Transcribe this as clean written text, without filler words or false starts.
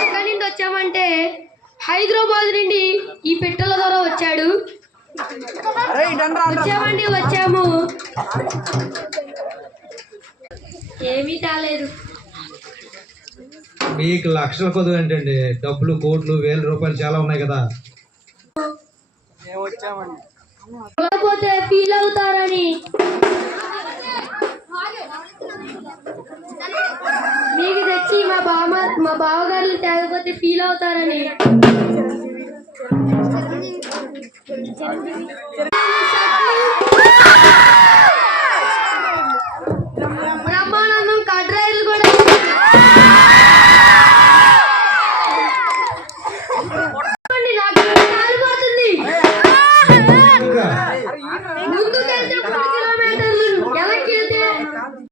ఎక్కడి నుండి వచ్చామంటే హైదరాబాద్ నుండి ఈ పెట్టెల ద్వారా వచ్చాడు. వచ్చాము ఏమీ కాలేదు. మీకు లక్షల కొద్ది ఏంటండి, డబ్బులు కోట్లు వేల రూపాయలు చాలా ఉన్నాయి కదా. లేకపోతే ఫీల్ అవుతారని మీకు తెచ్చి మా బావగారులు తేకపోతే ఫీల్ అవుతారని